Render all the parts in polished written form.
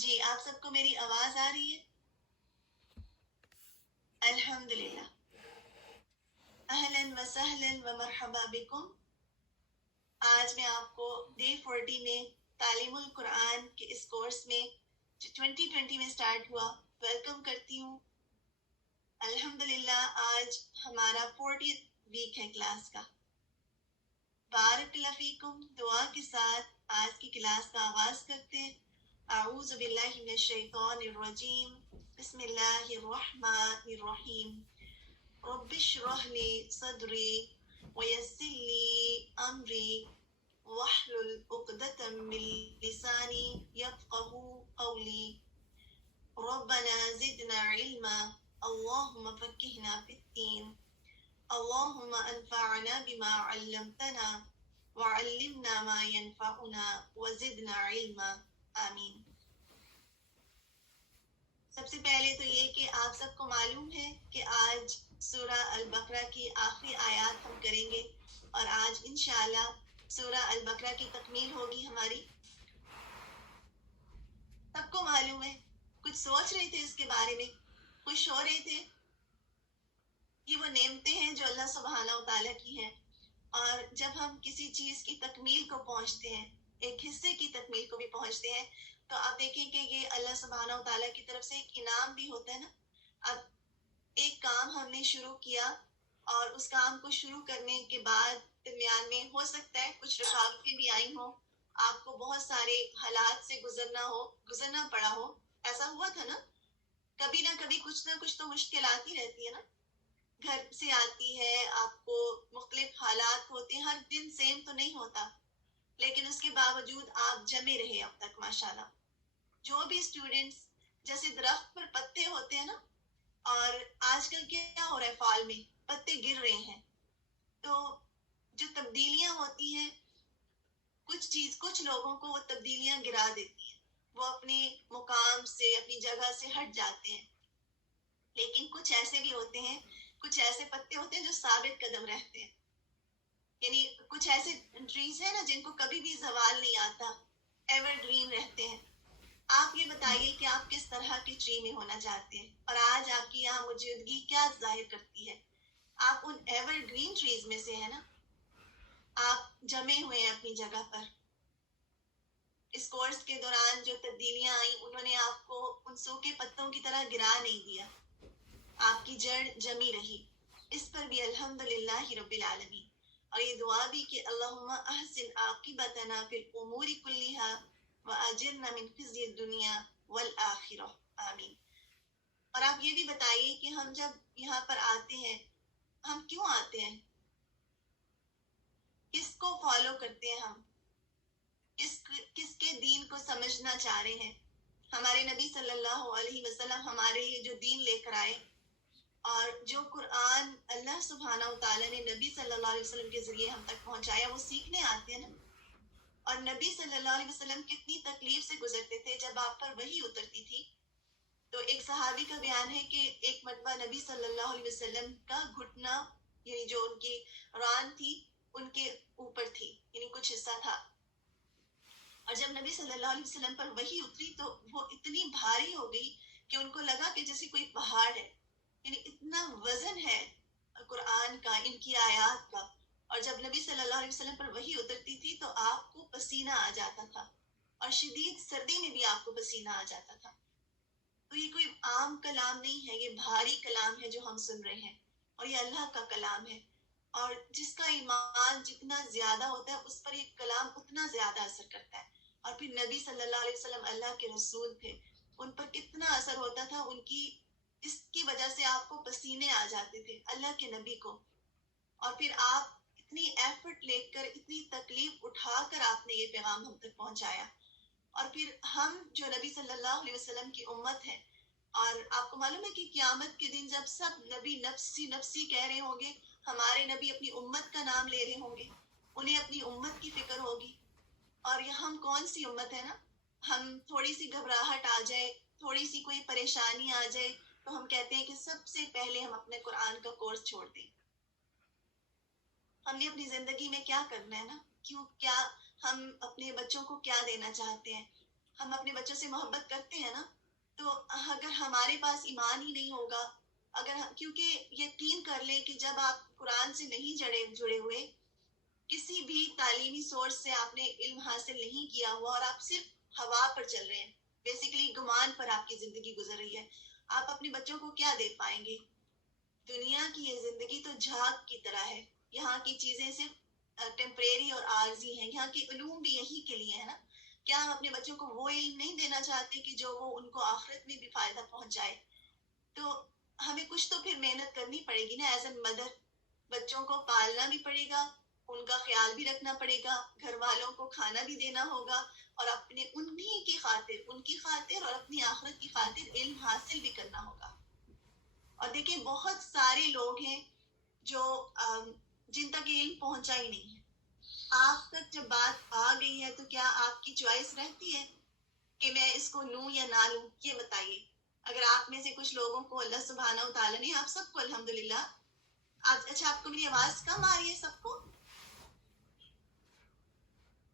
جی آپ سب کو میری آواز آ رہی ہے؟ الحمدللہ. اہلاً و سہلاً و مرحبا بکم. آج میں آپ کو ڈے 40 میں تعلیم القرآن کے اس کورس میں جو 2020 میں سٹارٹ ہوا ویلکم کرتی ہوں. الحمدللہ آج ہمارا 40th ویک ہے کلاس کا. بارک اللہ فیکم. دعا کے ساتھ آج کی کلاس کا آغاز کرتے ہیں. اعوذ باللہ من الشیطان الرجیم. بسم اللہ الرحمن الرحیم. رب اشرح لي صدري ويسر لي أمري واحلل عقدة من لساني يفقهوا قولي. ربنا زدنا علما. اللهم فقهنا في الدين. اللهم انفعنا بما علمتنا وعلمنا ما ينفعنا وزدنا علما. آمین. سب سے پہلے تو یہ کہ آپ سب کو معلوم ہے کہ آج سورہ البقرہ کی آخری آیات ہم کریں گے اور آج انشاءاللہ سورہ البقرہ کی تکمیل ہوگی ہماری. سب کو معلوم ہے. کچھ سوچ رہے تھے اس کے بارے میں؟ خوش ہو رہے تھے؟ یہ وہ نعمتیں ہیں جو اللہ سبحانہ و تعالیٰ کی ہیں، اور جب ہم کسی چیز کی تکمیل کو پہنچتے ہیں، ایک حصے کی تکمیل کو بھی پہنچتے ہیں، تو آپ دیکھیں کہ یہ اللہ سبحانہ و تعالیٰ کی طرف سے ایک انعام بھی ہوتا ہے نا. اب ایک کام ہم نے شروع کیا اور اس کام کو شروع کرنے کے بعد درمیان میں ہو سکتا ہے کچھ رکاوٹیں بھی آئی ہوں، آپ کو بہت سارے حالات سے گزرنا پڑا ہو. ایسا ہوا تھا نا؟ کبھی نہ کبھی کچھ نہ کچھ تو مشکلات ہی رہتی ہے نا. گھر سے آتی ہے، آپ کو مختلف حالات ہوتے ہیں، ہر دن سیم تو نہیں ہوتا، لیکن اس کے باوجود آپ جمے رہے اب تک ماشاءاللہ. جو بھی اسٹوڈنٹس، جیسے درخت پر پتے ہوتے ہیں نا، اور آج کل کیا ہو رہا ہے، فال میں پتے گر رہے ہیں، تو جو تبدیلیاں ہوتی ہیں کچھ لوگوں کو وہ تبدیلیاں گرا دیتی ہیں، وہ اپنے مقام سے اپنی جگہ سے ہٹ جاتے ہیں. لیکن کچھ ایسے بھی ہوتے ہیں، کچھ ایسے پتے ہوتے ہیں جو ثابت قدم رہتے ہیں. یعنی کچھ ایسے ٹریز ہیں نا جن کو کبھی بھی زوال نہیں آتا، ایور گرین رہتے ہیں. آپ یہ بتائیے کہ آپ کس طرح کی ٹری میں ہونا چاہتے ہیں، اور آج آپ کی یہاں موجودگی کیا ظاہر کرتی ہے؟ آپ ان ایور گرین ٹریز میں سے ہیں نا. آپ جمے ہوئے ہیں اپنی جگہ پر. اس کورس کے دوران جو تبدیلیاں آئیں انہوں نے آپ کو ان سوکھے پتوں کی طرح گرا نہیں دیا، آپ کی جڑ جمی رہی. اس پر بھی الحمدللہ رب العالمین. اور یہ دعا بھی کہ اللہم احسن عاقبتنا فی الامور کلہا واجرنا من خزی الدنیا والآخرہ. آمین. اور آپ یہ بھی بتائیے کہ ہم جب یہاں پر آتے ہیں، ہم کیوں آتے ہیں؟ کس کو فالو کرتے ہیں ہم؟ کس کے دین کو سمجھنا چاہ رہے ہیں؟ ہمارے نبی صلی اللہ علیہ وسلم ہمارے لیے جو دین لے کر آئے، اور جو قرآن اللہ سبحانہ و تعالیٰ نے نبی صلی اللہ علیہ وسلم کے ذریعے ہم تک پہنچایا، وہ سیکھنے آتے ہیں نا. اور نبی صلی اللہ علیہ وسلم کتنی تکلیف سے گزرتے تھے جب آپ پر وحی اترتی تھی. تو ایک صحابی کا بیان ہے کہ ایک مرتبہ نبی صلی اللہ علیہ وسلم کا گھٹنا، یعنی جو ان کی ران تھی ان کے اوپر تھی، یعنی کچھ حصہ تھا. اور جب نبی صلی اللہ علیہ وسلم پر وحی اتری تو وہ اتنی بھاری ہو گئی کہ ان کو لگا کہ جیسے کوئی پہاڑ ہے، یعنی اتنا وزن ہے قرآن کا، ان کی آیات کا. اور جب نبی صلی اللہ علیہ وسلم پر وحی اترتی تھی تو آپ کو پسینہ آ جاتا تھا، اور شدید سردی میں بھی آپ کو پسینہ آ جاتا تھا. تو یہ کوئی عام کلام نہیں ہے، یہ بھاری کلام ہے جو ہم سن رہے ہیں، اور یہ اللہ کا کلام ہے. اور جس کا ایمان جتنا زیادہ ہوتا ہے اس پر یہ کلام اتنا زیادہ اثر کرتا ہے. اور پھر نبی صلی اللہ علیہ وسلم اللہ کے رسول تھے، ان پر کتنا اثر ہوتا تھا، ان کی اس کی وجہ سے آپ کو پسینے آ جاتے تھے اللہ کے نبی کو. اور پھر آپ اتنی ایفرٹ لے کر، اتنی تکلیف اٹھا کر آپ نے یہ پیغام ہم تک پہنچایا. اور پھر ہم جو نبی صلی اللہ علیہ وسلم کی امت ہے، اور آپ کو معلوم ہے کہ قیامت کے دن جب سب نبی نفسی نفسی کہہ رہے ہوں گے، ہمارے نبی اپنی امت کا نام لے رہے ہوں گے، انہیں اپنی امت کی فکر ہوگی. اور یہ ہم کون سی امت ہے نا، ہم تھوڑی سی گھبراہٹ آ جائے، تھوڑی سی کوئی پریشانی آ جائے تو ہم کہتے ہیں کہ سب سے پہلے ہم اپنے قرآن کا کورس چھوڑ دیں. ہم نے اپنی زندگی میں کیا کرنا ہے نا، کیا ہم اپنے بچوں کو کیا دینا چاہتے ہیں، ہم اپنے بچوں سے محبت کرتے ہیں نا، تو اگر ہمارے پاس ایمان ہی نہیں ہوگا، کیونکہ یقین کر لیں کہ جب آپ قرآن سے نہیں جڑے ہوئے، کسی بھی تعلیمی سورس سے آپ نے علم حاصل نہیں کیا ہوا اور آپ صرف ہوا پر چل رہے ہیں، بیسیکلی گمان پر آپ کی زندگی گزر رہی ہے، آپ اپنے بچوں کو کیا دے پائیں گے؟ دنیا کی یہ زندگی تو جھاگ کی طرح ہے، یہاں کی چیزیں صرف ٹیمپریری اور عارضی ہیں، یہاں کے علوم بھی یہی کے لیے ہے نا. کیا ہم اپنے بچوں کو وہ علم نہیں دینا چاہتے کہ جو وہ ان کو آخرت میں بھی فائدہ پہنچائے؟ تو ہمیں کچھ تو پھر محنت کرنی پڑے گی نا ایز اے مدر. بچوں کو پالنا بھی پڑے گا، ان کا خیال بھی رکھنا پڑے گا، گھر والوں کو کھانا بھی دینا ہوگا، اور اپنے انہی کی خاطر، ان کی خاطر اور اپنی آخرت کی خاطر علم حاصل بھی کرنا ہوگا. اور دیکھیں بہت سارے لوگ ہیں جو جن تک علم پہنچا ہی نہیں ہے. آپ تک جب بات آ گئی ہے تو کیا آپ کی چوائس رہتی ہے کہ میں اس کو لوں یا نہ لوں؟ یہ بتائیے. اگر آپ میں سے کچھ لوگوں کو اللہ سبحانہ و تعالیٰ نے، آپ سب کو الحمدللہ، اچھا آپ کو میری آواز کم آ رہی ہے سب کو؟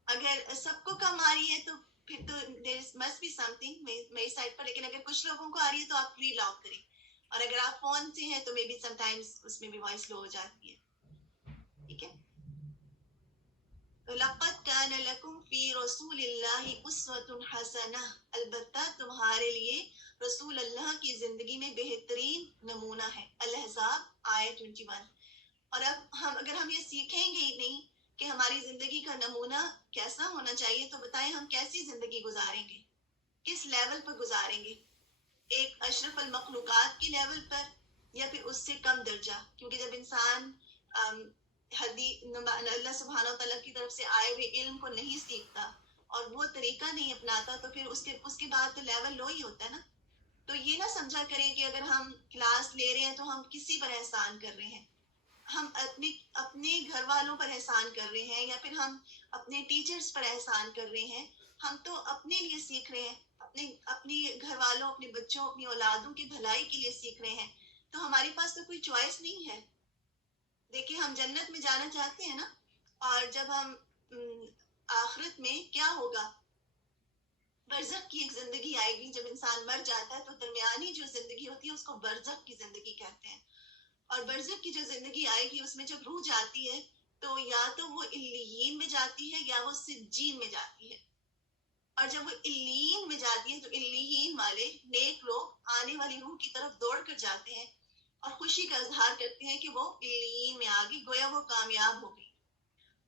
اگر سب کو کم آ رہی ہے تو پھر تو there must be something میری سائڈ پر، لیکن اگر کچھ لوگوں کو آ رہی ہے تو آپ ری لاک کریں. اور اگر آپ فون سے ہیں تو مے بی سم ٹائمز اس میں بھی وائس لو ہو جاتی ہے. ٹھیک ہے. لَقَدْ كَانَ لَكُمْ فِي رَسُولِ اللَّهِ أُسْوَةٌ حَسَنَةٌ، البتہ تمہارے لیے رسول اللہ کی زندگی میں بہترین نمونہ ہے. الاحزاب آیت 21. اور اب اگر ہم یہ سیکھیں گے ہی نہیں کہ ہماری زندگی کا نمونہ کیسا ہونا چاہیے، تو بتائیں ہم کیسی زندگی گزاریں گے، کس لیول پر گزاریں گے؟ ایک اشرف المخلوقات کی لیول پر یا پھر اس سے کم درجہ؟ کیونکہ جب انسان اللہ سبحانہ و تعالیٰ کی طرف سے آئے ہوئے علم کو نہیں سیکھتا اور وہ طریقہ نہیں اپناتا تو پھر اس کے بعد تو لیول لو ہی ہوتا ہے نا. تو یہ نہ سمجھا کریں کہ اگر ہم کلاس لے رہے ہیں تو ہم کسی پر احسان کر رہے ہیں، ہم اپنے گھر والوں پر احسان کر رہے ہیں یا پھر ہم اپنے ٹیچرز پر احسان کر رہے ہیں. ہم تو اپنے لیے سیکھ رہے ہیں، اپنے گھر والوں، اپنے بچوں، اپنی اولادوں کی بھلائی کے لیے سیکھ رہے ہیں. تو ہمارے پاس تو کوئی چوائس نہیں ہے. دیکھیں ہم جنت میں جانا چاہتے ہیں نا، اور جب ہم آخرت میں کیا ہوگا؟ برزخ کی ایک زندگی آئے گی. جب انسان مر جاتا ہے تو درمیانی جو زندگی ہوتی ہے اس کو برزخ کی زندگی کہتے ہیں. اور برزخ کی جو زندگی آئے گی اس میں جب روح جاتی ہے تو یا تو وہ علیین میں جاتی ہے یا وہ سجین میں جاتی ہے. اور جب وہ علیین میں جاتی ہے تو علیین والے نیک لوگ آنے والی روح کی طرف دوڑ کر جاتے ہیں اور خوشی کا اظہار کرتے ہیں کہ وہ علیین میں آ گئی، گویا وہ کامیاب ہو گئی.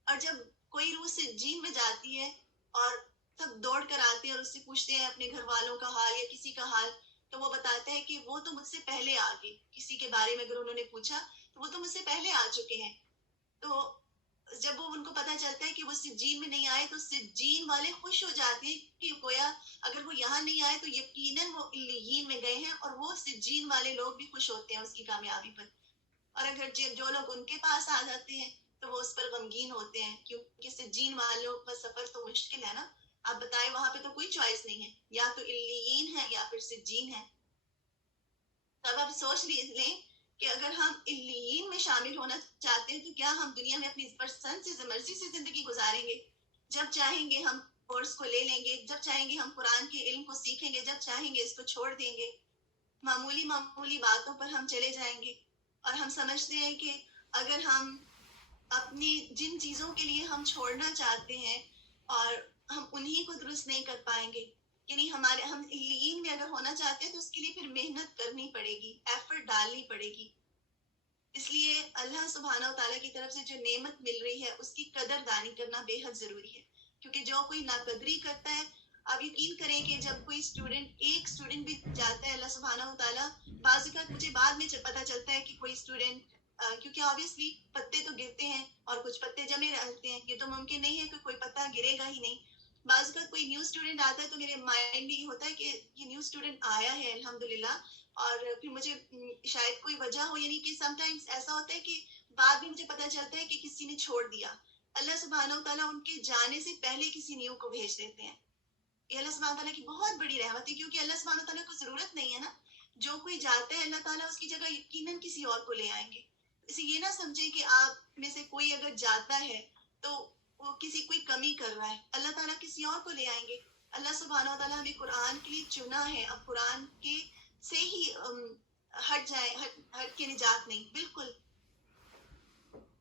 اور جب کوئی روح سجین میں جاتی ہے اور سب دوڑ کر آتے ہیں اور اس سے پوچھتے ہیں اپنے گھر والوں کا حال یا کسی کا حال، تو وہ بتاتا ہے کہ وہ تو مجھ سے پہلے آ گئے. کسی کے بارے میں اگر انہوں نے پوچھا تو وہ تو مجھ سے پہلے آ چکے ہیں. تو جب وہ ان کو پتہ چلتا ہے کہ وہ سجین میں نہیں آئے تو سجین والے خوش ہو جاتے ہیں کہ گویا اگر وہ یہاں نہیں آئے تو یقیناً وہ علیین میں گئے ہیں، اور وہ سجین والے لوگ بھی خوش ہوتے ہیں اس کی کامیابی پر. اور اگر جو لوگ ان کے پاس آ جاتے ہیں تو وہ اس پر غمگین ہوتے ہیں، کیونکہ سجین والوں کا سفر تو مشکل ہے نا. آپ بتائیں وہاں پہ تو کوئی چوائس نہیں ہے، یا تو علیین ہے یا پھر سجین ہے. تب آپ سوچ لیں کہ اگر ہم علیین میں شامل ہونا چاہتے ہیں تو کیا ہم دنیا میں اپنی پسند سے مرضی سے زندگی گزاریں گے؟ جب چاہیں گے ہم کورس کو لے لیں گے، جب چاہیں گے ہم قرآن کے علم کو سیکھیں گے، جب چاہیں گے اس کو چھوڑ دیں گے. معمولی باتوں پر ہم چلے جائیں گے. اور ہم سمجھتے ہیں کہ اگر ہم اپنی جن چیزوں کے لیے ہم چھوڑنا چاہتے ہیں اور ہم انہی کو درست نہیں کر پائیں گے، یعنی ہم علیین میں اگر ہونا چاہتے ہیں تو اس کے لیے پھر محنت کرنی پڑے گی، ایفرٹ ڈالنی پڑے گی. اس لیے اللہ سبحانہ و تعالیٰ کی طرف سے جو نعمت مل رہی ہے اس کی قدر دانی کرنا بے حد ضروری ہے. کیونکہ جو کوئی ناقدری کرتا ہے، آپ یقین کریں کہ جب کوئی ایک اسٹوڈنٹ بھی جاتا ہے، اللہ سبحانہ و تعالیٰ بعض اوقات مجھے بعد میں پتہ چلتا ہے کہ کوئی اسٹوڈنٹ، کیونکہ آبویسلی پتے تو گرتے ہیں اور کچھ پتے جمے رہتے ہیں، یہ تو ممکن نہیں ہے کہ کوئی پتا گرے گا ہی نہیں. بعض اوقات کوئی نیو اسٹوڈنٹ آتا ہے تو میرے مائنڈ میں یہ ہوتا ہے کہ یہ نیو اسٹوڈنٹ آیا ہے الحمدللہ، اور پھر مجھے شاید کوئی وجہ ہو، یعنی کہ سم ٹائمز ایسا ہوتا ہے کہ بعد میں مجھے پتہ چلتا ہے کہ کسی نے چھوڑ دیا. اللہ سبحانہ و تعالیٰ ان کے جانے سے پہلے کسی نیو کو بھیج دیتے ہیں. یہ اللہ سبحانہ تعالیٰ کی بہت بڑی رحمت ہے، کیونکہ اللہ سبحانہ تعالیٰ کو ضرورت نہیں ہے نا. جو کوئی جاتا ہے اللہ تعالیٰ اس کی جگہ یقیناً کسی اور کو لے آئیں گے. اسے یہ نہ سمجھیں کہ آپ میں سے کوئی اگر جاتا ہے تو وہ کوئی کمی کر رہا ہے، اللہ تعالیٰ کسی اور کو لے آئیں گے. اللہ سبحانہ و تعالیٰ ہمیں قرآن کے لیے چنا ہے. اب قرآن کے سے ہی ہٹ جائے, ہٹ کے نجات نہیں. بالکل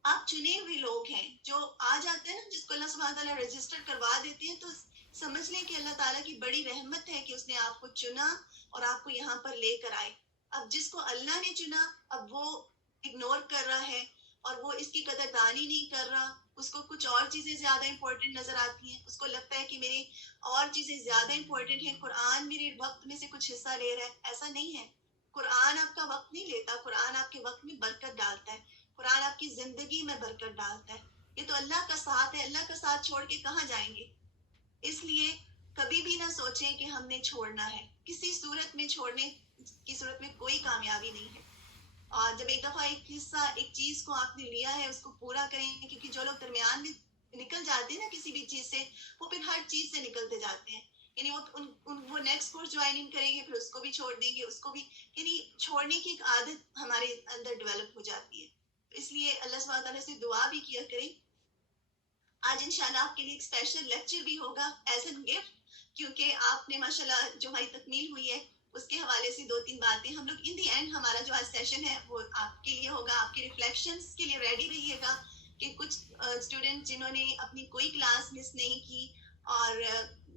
آپ چنے ہوئے لوگ ہیں جو آ جاتے ہیں نا, جس کو اللہ سبحانہ تعالیٰ رجسٹر کروا دیتے ہیں, تو سمجھ لیں کہ اللہ تعالیٰ کی بڑی رحمت ہے کہ اس نے آپ کو چنا اور آپ کو یہاں پر لے کر آئے. اب جس کو اللہ نے چنا, اب وہ اگنور کر رہا ہے اور وہ اس کی قدردانی نہیں کر رہا, اس کو کچھ اور چیزیں زیادہ امپورٹنٹ نظر آتی ہیں, اس کو لگتا ہے کہ میری اور چیزیں زیادہ امپورٹنٹ ہیں, قرآن میرے وقت میں سے کچھ حصہ لے رہا ہے. ایسا نہیں ہے. قرآن آپ کا وقت نہیں لیتا, قرآن آپ کے وقت میں برکت ڈالتا ہے, قرآن آپ کی زندگی میں برکت ڈالتا ہے. یہ تو اللہ کا ساتھ ہے, اللہ کا ساتھ چھوڑ کے کہاں جائیں گے. اس لیے کبھی بھی نہ سوچیں کہ ہم نے چھوڑنا ہے, کسی صورت میں چھوڑنے کی صورت میں کوئی کامیابی نہیں ہے. اور جب ایک دفعہ ایک حصہ, ایک چیز کو آپ نے لیا ہے, اس کو پورا کریں, کیونکہ جو لوگ درمیان میں نکل جاتے ہیں نا کسی بھی چیز سے, وہ پھر ہر چیز سے نکلتے جاتے ہیں. یعنی وہ نیکسٹ کورس جوائننگ کریں گے, پھر اس کو بھی چھوڑ دیں گے, اس کو بھی, یعنی چھوڑنے کی ایک عادت ہمارے اندر ڈیولپ ہو جاتی ہے. اس لیے اللہ سبحانہ تعالیٰ سے دعا بھی کیا کریں. آج انشاءاللہ آپ کے لیے ایک اسپیشل لیکچر بھی ہوگا ایز این گفٹ, کیونکہ آپ نے ماشاءاللہ جو ہماری تکمیل ہوئی ہے اس کے حوالے سے 2-3 باتیں ہم لوگ ان دی اینڈ, ہمارا جو آج سیشن ہے وہ آپ کے لیے ہوگا, آپ کے ریفلیکشنز کے لیے ریڈی رہیے گا. کہ کچھ اسٹوڈنٹ جنہوں نے اپنی کوئی کلاس مس نہیں کی, اور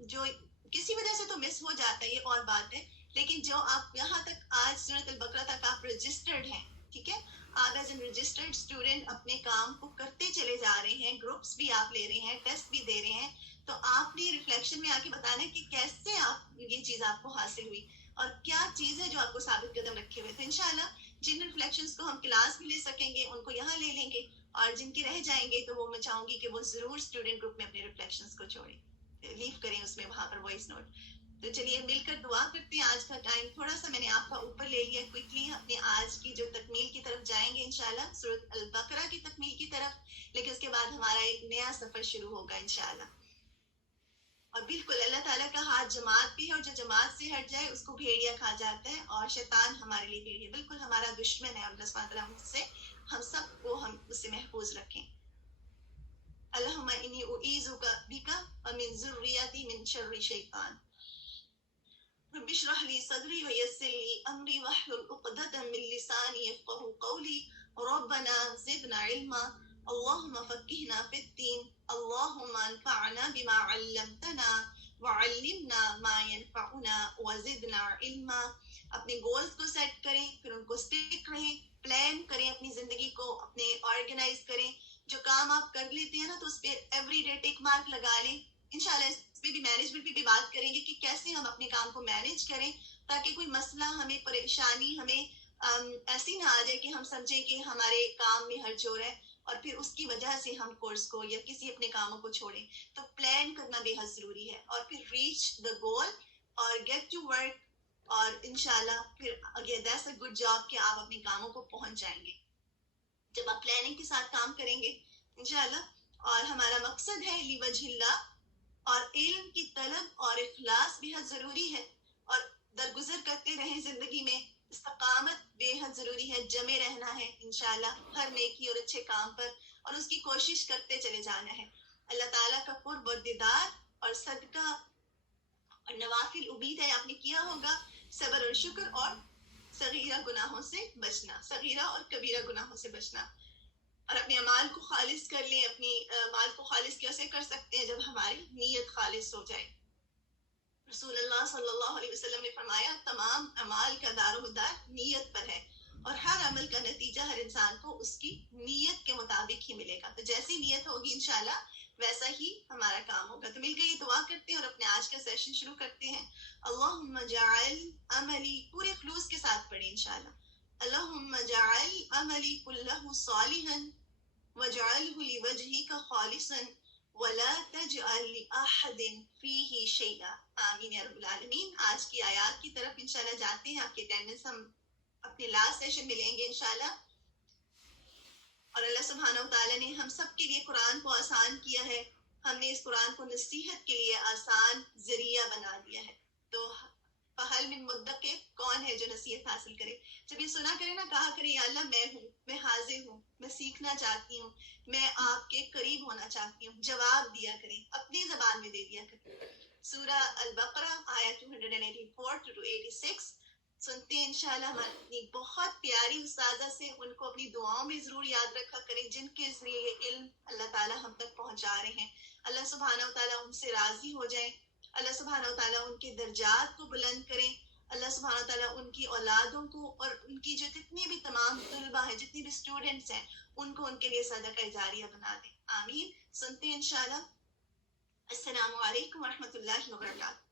جو کسی وجہ سے تو مس ہو جاتا ہے, یہ اور بات ہے, لیکن جو آپ یہاں تک آج سورۃ البقرہ تک آپ رجسٹرڈ ہیں, ٹھیک ہے, آپ ایز این رجسٹرڈ اسٹوڈنٹ اپنے کام کو کرتے چلے جا رہے ہیں, گروپس بھی آپ لے رہے ہیں, ٹیسٹ بھی دے رہے ہیں, تو آپ نے ریفلیکشن میں آ کے بتانا ہے کہ کیسے آپ یہ چیز آپ کو حاصل ہوئی اور کیا چیز ہے جو آپ کو ثابت قدم رکھے ہوئے. تو انشاءاللہ جن ریفلیکشنز کو ہم کلاس میں لے سکیں گے ان کو یہاں لے لیں گے, اور جن کے رہ جائیں گے تو وہ میں چاہوں گی کہ وہ ضرور اسٹوڈنٹ گروپ میں اپنے ریفلیکشنز کو چھوڑیں, لیو کریں اس میں, وہاں پر وائس نوٹ. تو چلیے مل کر دعا کرتے ہیں. آج کا ٹائم تھوڑا سا میں نے آپ کا اوپر لے لیا, کوئکلی اپنے آج کی جو تکمیل کی طرف جائیں گے انشاءاللہ, سورۃ البقرہ کی تکمیل کی طرف, لیکن اس کے بعد ہمارا ایک نیا سفر شروع ہوگا انشاءاللہ. اور بالکل اللہ تعالیٰ کا ہاتھ جماعت بھی ہے, اور جو جماعت سے ہٹ جائے اس کو بھیڑیا کھا جاتا ہے, اور شیطان ہمارے لیے بھیڑیا بالکل ہمارا دشمن ہے. اور اللہ سبحانہ وتعالیٰ سے ہم سب کو ہم اس سے محفوظ رکھیں. اللہم انی اعیذک بک ومن ذریتی من شر شیطان. رب اشرح لي صدري ويسر لي امري واحلل عقدة من لساني يفقهوا قولي. ربنا زدنا علما, اللهم فقهنا في الدين, اللهم انفعنا بما علمتنا وعلمنا ما ينفعنا وزدنا علما. اپنے گولز کو سیٹ کریں, پھر ان کو اسٹک رہیں, پلان کریں, اپنی زندگی کو اپنے آرگنائز کریں. جو کام آپ کر لیتے ہیں نا تو اس پہ ایوری ڈے ٹک مارک لگا لیں. انشاءاللہ اس پہ بھی مینجمنٹ پہ بھی بات کریں گے کہ کیسے ہم اپنے کام کو مینج کریں, تاکہ کوئی مسئلہ, ہمیں پریشانی ہمیں ایسی نہ آ جائے کہ ہم سمجھیں کہ ہمارے کام میں حرج ہو رہا ہے اور پھر اس کی وجہ سے ہم کورس کو یا کسی اپنے کاموں کو چھوڑیں. تو پلان کرنا بے حد ضروری ہے, اور پھر ریچ دا گول اور گیٹ ٹو ورک, اور انشاءاللہ پھر again that's a good job کہ آپ اپنے کاموں کو پہنچ جائیں گے جب آپ پلاننگ کے ساتھ کام کریں گے انشاءاللہ. اور ہمارا مقصد ہے لوجہ اللہ, اور علم کی طلب اور اخلاص بے حد ضروری ہے, اور درگزر کرتے رہیں زندگی میں, استقامت بے حد ضروری ہے, جمے رہنا ہے انشاءاللہ ہر نیکی اور اچھے کام پر, اور اس کی کوشش کرتے چلے جانا ہے. اللہ تعالیٰ کا قرب اور دیدار اور صدقہ اور نوافل امید ہے آپ نے کیا ہوگا, صبر اور شکر, اور صغیرہ گناہوں سے بچنا, صغیرہ اور کبیرہ گناہوں سے بچنا, اور اپنے اعمال کو خالص کر لیں. اپنی اعمال کو خالص کیسے کر سکتے ہیں؟ جب ہماری نیت خالص ہو جائے. رسول اللہ صلی اللہ علیہ وسلم نے فرمایا تمام اعمال کا دار و مدار نیت پر ہے, اور ہر عمل کا نتیجہ ہر انسان کو اس کی نیت کے مطابق ہی ملے گا. تو جیسی نیت ہوگی انشاءاللہ ویسا ہی ہمارا کام ہوگا. تو مل کے یہ دعا کرتے ہیں اور اپنے آج کا سیشن شروع کرتے ہیں. اللہم جعل عملی, پورے خلوص کے ساتھ پڑھیں انشاءاللہ. اللہم جعل عملی کلہ صالحا وجعله لوجهك خالصا ولا تجعل لأحد فيه شيئا. آمین یا رب العالمین. آج کی آیات کی طرف انشاءاللہ جاتے ہیں. آپ کی اٹینڈنس ہم اپنے لاسٹ سیشن میں لیں گے انشاءاللہ. اور اللہ سبحانہ وتعالی نے ہم سب کے لیے قرآن کو آسان کیا ہے, ہم نے اس قرآن کو نصیحت کے لیے آسان ذریعہ بنا دیا ہے. تو فہل من مدکر, کون ہے جو نصیحت حاصل کرے؟ جب یہ سنا کرے نا, کہا کرے یا اللہ میں ہوں, میں حاضر ہوں, میں سیکھنا چاہتی ہوں, میں آپ کے قریب ہونا چاہتی ہوں. جواب دیا کریں, اپنی زبان میں دے دیا کریں. سورہ البقرہ آیا 284 to 286 سنتے ہیں انشاءاللہ. ہماری بہت پیاری استاذہ سے، ان کو اپنی دعاؤں میں ضرور یاد رکھا کریں، جن کے ذریعے یہ علم اللہ تعالیٰ ہم تک پہنچا رہے ہیں. اللہ سبحانہ و تعالیٰ ان سے راضی ہو جائیں، اللہ سبحانہ و تعالیٰ ان کے درجات کو بلند کریں، اللہ سبحانہ و تعالیٰ ان کی اولادوں کو اور ان کی جو جتنی بھی تمام طلبہ ہیں، جتنی بھی اسٹوڈنٹس ہیں، ان کو ان کے لیے صدقہ جاریہ بنا دیں. آمین. سنتے ہیں انشاءاللہ. السلام علیکم ورحمۃ اللہ وبرکاتہ.